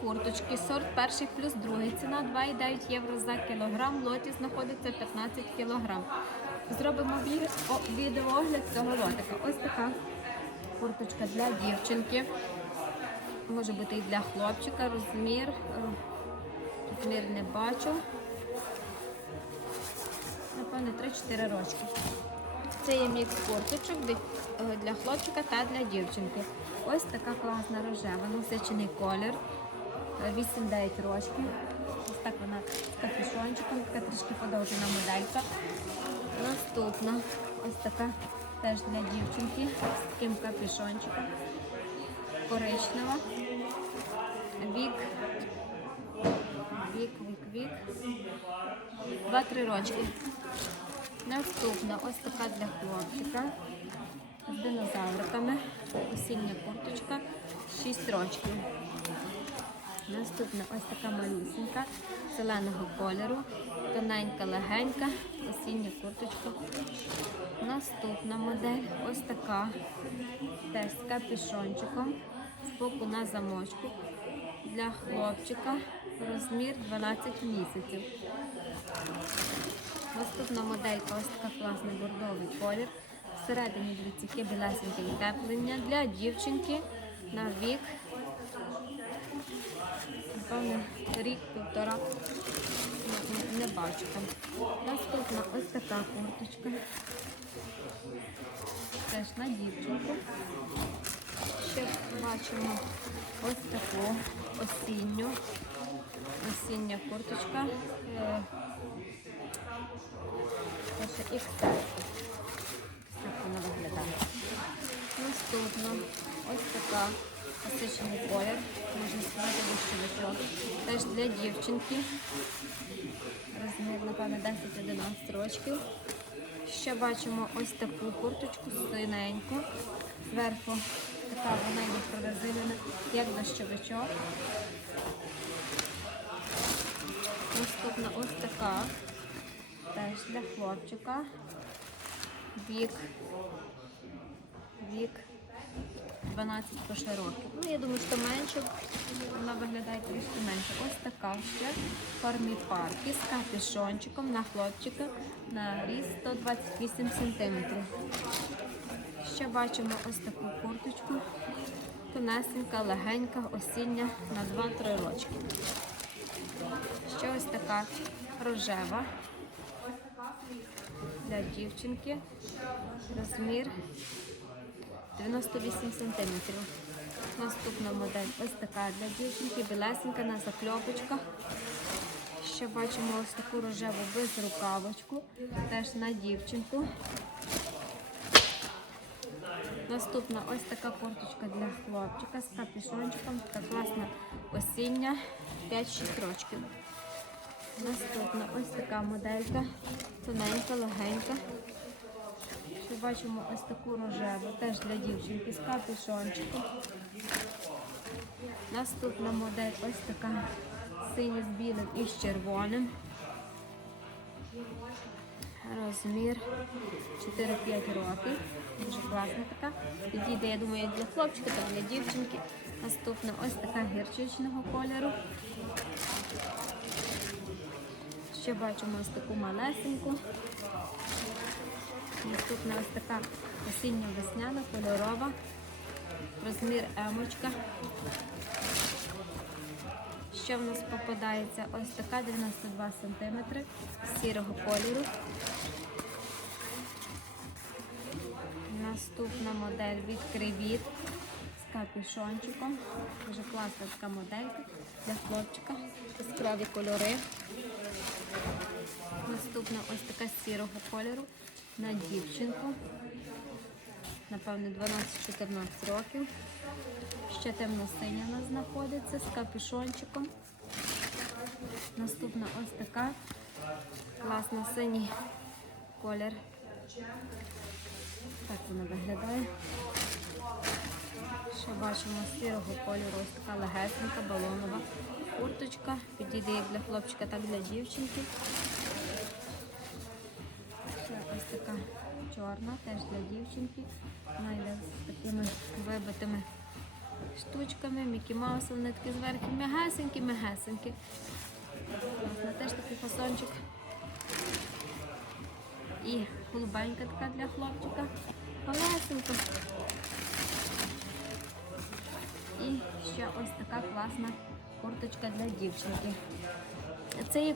курточки, сорт перший плюс другий. Ціна 2,9 євро за кілограм. Лоті знаходиться 15 кілограм. Зробимо відеоогляд цього лотика. Ось така курточка для дівчинки. Може бути і для хлопчика. Розмір. е, Розмір не бачу. Напевне, 3-4 рочки. Це є мікс курточок е, для хлопчика та для дівчинки. Ось така класна рожева, насичений колір. Е, 8-9 років. Ось так вона з капюшончиком, така трішки подовжена моделька. Наступна ось така теж для дівчинки з таким капюшончиком. Коричнева. Вік. Вік, вік, вік. Два-три рочки. Наступна ось така для хлопчика з динозавриками. Осіння курточка 6 рочків. Наступна ось така малюсенька зеленого кольору, тоненька, легенька, осіння курточка. Наступна модель ось така, теж з капюшончиком, збоку на замочку для хлопчика, розмір 12 місяців. Наступна моделька ось така класний бордовий колір. Всередині білесеньке утеплення для дівчинки на вік. Напевно, рік-півтора. Не, бачу. Наступна ось така курточка. Теж на дівчинку. Ще бачимо ось таку осінню. Осіння курточка. Е, це ще Так вона виглядає. Наступно ось така насичений колір. Можна для дівчинки. Розмір, напевно, 10-11 років. Ще бачимо ось таку курточку синеньку. Зверху така вона йде прорезинена, як дощовичок. Наступна ось така. Теж для хлопчика. Вік. Вік 12 по років. Ну, я думаю, що менше. Вона виглядає трішки менше. Ось така ще формі парки з капюшончиком на хлопчика на ріст 128 см. Ще бачимо ось таку курточку. Тонесенька, легенька, осіння на 2-3 рочки. Ще ось така рожева для дівчинки. Розмір 98 см. Наступна модель ось така для дівчинки, білесенька на закльопочках. Ще бачимо ось таку рожеву безрукавочку, теж на дівчинку. Наступна ось така курточка для хлопчика з капюшончиком. Така класна осіння, 5-6 рочків. Наступна ось така моделька, тоненька, легенька. Ще бачимо ось таку рожеву, теж для дівчинки з капюшончиком. Наступна модель ось така синя з білим і з червоним. Розмір 4-5 років. Дуже класна така. Підійде, я думаю, для хлопчика, так для дівчинки. Наступна ось така гірчичного кольору. Ще бачимо ось таку малесеньку. Наступна ось така осінньо-весняна, кольорова. Розмір емочка. Ще в нас попадається ось така 92 см сірого кольору. Наступна модель від Кривіт з капюшончиком. Дуже класна така моделька для хлопчика. Яскраві кольори. Наступна ось така сірого кольору на дівчинку. Напевно, 12-14 років. Ще темно-синя у нас знаходиться з капюшончиком. Наступна ось така класна синій колір. Так вона виглядає. Ще бачимо сірого кольору, ось така легесенька, балонова курточка. Підійде як для хлопчика, так і для дівчинки. Така чорна, теж для дівчинки. Вона з такими вибитими штучками, Мікі Маус, вони такі зверху м'ягесенькі, м'ягесенькі. Класно, теж такий фасончик. І голубенька така для хлопчика. Малесенька. І ще ось така класна курточка для дівчинки. Це є